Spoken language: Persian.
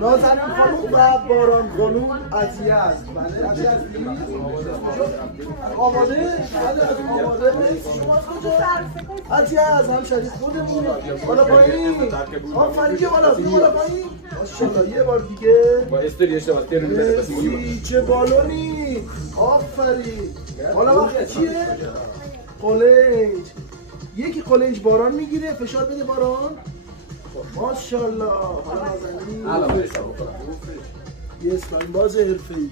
نازنین خانوم و باران خانوم عطیه است. بله عطیه هستی؟ آماده؟ بله از آماده شما از کجا؟ عطیه از همشهری خودمون. بالا پایین آفرین بیا بالا پایین ماشاءالله. یه بار دیگه با استوری اشتباه کردم. چه بالونی آفرین. حالا وقت چیه؟ قلنج. یکی قلنج باران میگیره فشار بده باران. ماشاءالله. حالا نازنین یه اسلایم باز حرفه‌ای.